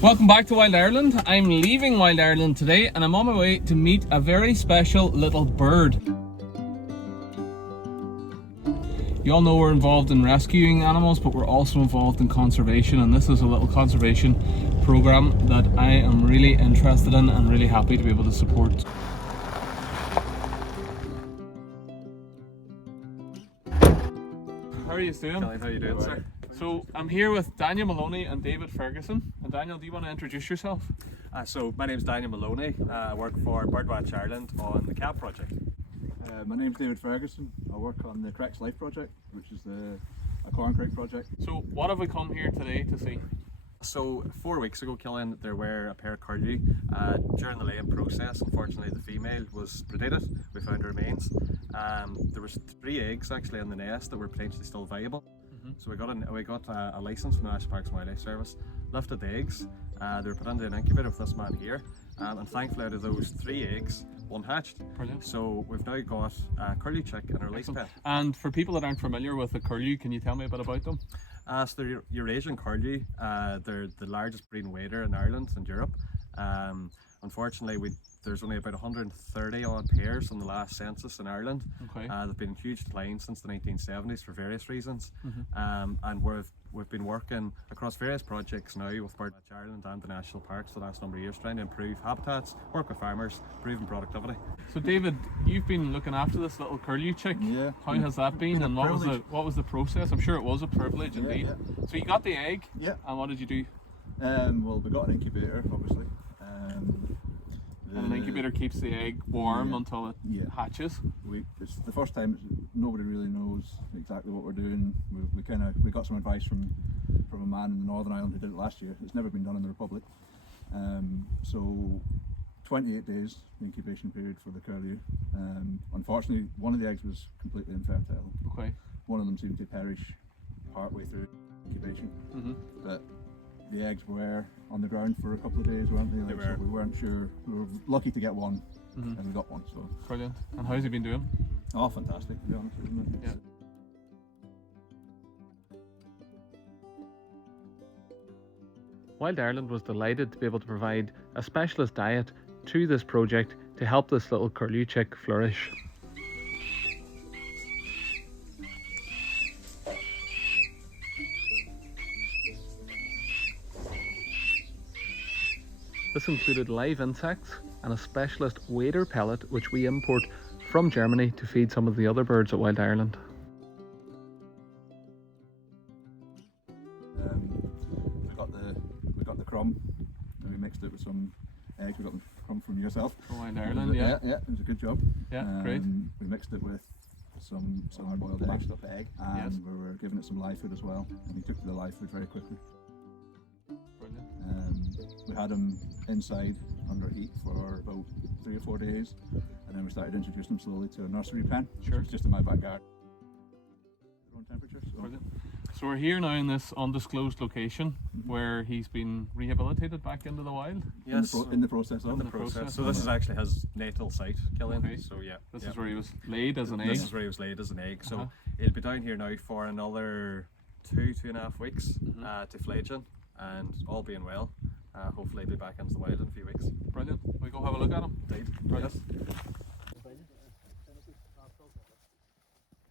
Welcome back to Wild Ireland. I'm leaving Wild Ireland today and I'm on my way to meet a very special little bird. You all know we're involved in rescuing animals, but we're also involved in conservation, and this is a little conservation program that I am really interested in and really happy to be able to support. How are you doing? Kelly, how are you doing, sir? So I'm here with Daniel Moloney and David Ferguson. And Daniel, do you want to introduce yourself? So my name's Daniel Moloney. I work for Birdwatch Ireland on the CAP project. My name's David Ferguson. I work on the Creeks Life project, which is a corn creek project. So what have we come here today to see? So 4 weeks ago, Killian, there were a pair of curlew. During the laying process, unfortunately the female was predated. We found her remains. There was 3 eggs actually in the nest that were potentially still viable. So we got a license from the National Parks and Wildlife Service, lifted the eggs. They were put into an incubator with this man here, and thankfully out of those 3 eggs, 1 hatched. Brilliant. So we've now got a curlew chick in our release pen. And for people that aren't familiar with the curlew, can you tell me a bit about them? So they're Eurasian curlew. They're the largest breeding wader in Ireland and Europe. Unfortunately, there's only about 130 odd pairs in the last census in Ireland. Okay. They've been in huge decline since the 1970s for various reasons. And we've been working across various projects now with Birdwatch Ireland and the national parks for the last number of years, trying to improve habitats, work with farmers, improving productivity. So David, you've been looking after this little curlew chick. Yeah. How has that been, and what was the process? I'm sure it was a privilege indeed. Yeah. So you got the egg. Yeah. And what did you do? Well, we got an incubator, obviously. And an incubator keeps the egg warm until it Yeah. hatches. It's the first time nobody really knows exactly what we're doing. We got some advice from a man in the Northern Ireland who did it last year. It's never been done in the Republic. So 28 days incubation period for the curlew. Unfortunately, one of the eggs was completely infertile. Okay. One of them seemed to perish partway through incubation. But the eggs were on the ground for a couple of days, weren't they? They So were. we weren't sure. We were lucky to get one, and we got one. So, Brilliant. And how's he been doing? oh, fantastic! To be honest, isn't it? Yeah. Wild Ireland was delighted to be able to provide a specialist diet to this project to help this little curlew chick flourish. This included live insects and a specialist wader pellet which we import from Germany to feed some of the other birds at Wild Ireland. We got the crumb, and we mixed it with some eggs. We got the crumb from yourself. From Wild Ireland, yeah. Yeah, it was a good job. Yeah, great. We mixed it with some hard-boiled mashed up egg, and Yes. we were giving it some live food as well. And he took to the live food very quickly. Brilliant. We had him inside under heat for about 3 or 4 days, and then we started introducing him slowly to a nursery pen, which Sure. was just in my backyard. Room temperature. So. Brilliant. So we're here now in this undisclosed location where he's been rehabilitated back into the wild. Yes. In the process of. In the process. So this is actually his natal site, Killian. Okay. So yeah. This yeah. is where he was laid as an egg. This is where he was laid as an egg. So he'll be down here now for another 2.5 weeks to fledging, and all being well, hopefully he'll be back into the wild in a few weeks. Brilliant. We go have a look at him. Indeed. Brilliant.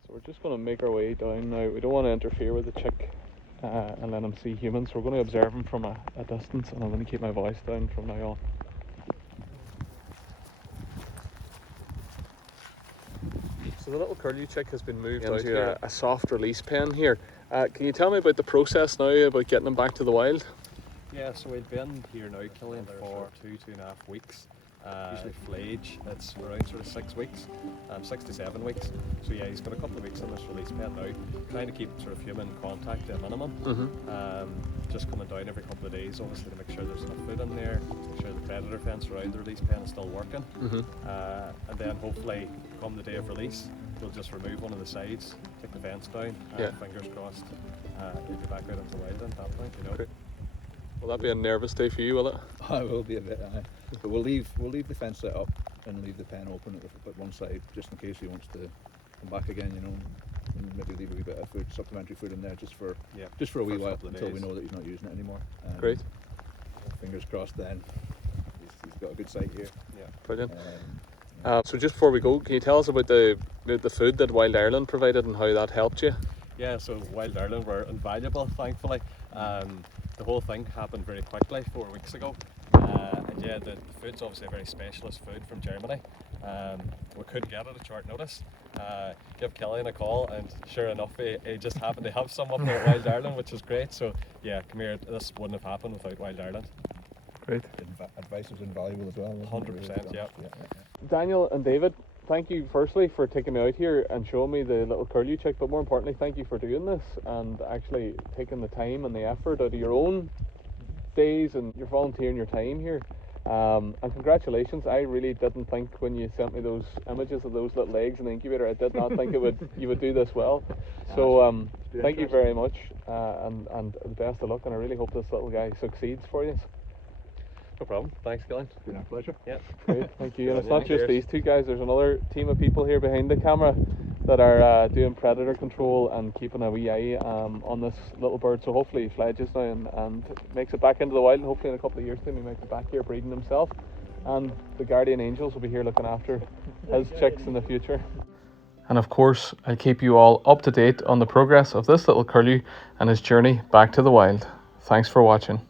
So we're just going to make our way down now. We don't want to interfere with the chick and let him see humans. So we're going to observe him from a distance, and I'm going to keep my voice down from now on. So the little curlew chick has been moved into a soft release pen here. Can you tell me about the process now, about getting him back to the wild? Yeah, so we've been here now, Killian, for 2.5 weeks. Usually flage, it's around sort of 6 weeks, 6 to 7 weeks. So yeah, he's got a couple of weeks in this release pen now, trying to keep sort of human contact to a minimum. Just coming down every couple of days, obviously, to make sure there's enough food in there, make sure the predator fence around the release pen is still working. And then hopefully, come the day of release, we'll just remove one of the sides, take the fence down, fingers crossed, he'll be back out into the wild at that point, you know. Okay. Will that be a nervous day for you, will it? I will be a bit, but we'll leave the fence set up and leave the pen open at one side, just in case he wants to come back again, you know, and maybe leave a wee bit of food, supplementary food in there just for a wee while until we know that he's not using it anymore. Great. fingers crossed then. He's got a good sight here. Brilliant. So just before we go, can you tell us about the food that Wild Ireland provided and how that helped you? Yeah, so Wild Ireland were invaluable, thankfully. The whole thing happened very quickly 4 weeks ago. And yeah, the food's obviously a very specialist food from Germany. We couldn't get it at short notice. Give Killian a call, and sure enough, he just happened to have some up there at Wild Ireland, which is great. So yeah, come here, this wouldn't have happened without Wild Ireland. Great. Advice was invaluable as well. 100%, yeah. Daniel and David, thank you firstly for taking me out here and showing me the little curlew chick, but more importantly, thank you for doing this and actually taking the time and the effort out of your own days, and you're volunteering your time here. And congratulations. I really didn't think when you sent me those images of those little eggs in the incubator, I did not think you would do this well. So thank you very much, and the best of luck, and I really hope this little guy succeeds for you. No problem. Thanks, Killian. It's been our pleasure. Yeah. Great, thank you. And it's Yeah, not just cheers. these two guys, there's another team of people here behind the camera that are doing predator control and keeping a wee eye on this little bird. So hopefully he fledges now and makes it back into the wild, and hopefully in a couple of years' time he might be back here breeding himself. And the guardian angels will be here looking after his chicks in the future. And of course, I'll keep you all up to date on the progress of this little curlew and his journey back to the wild. Thanks for watching.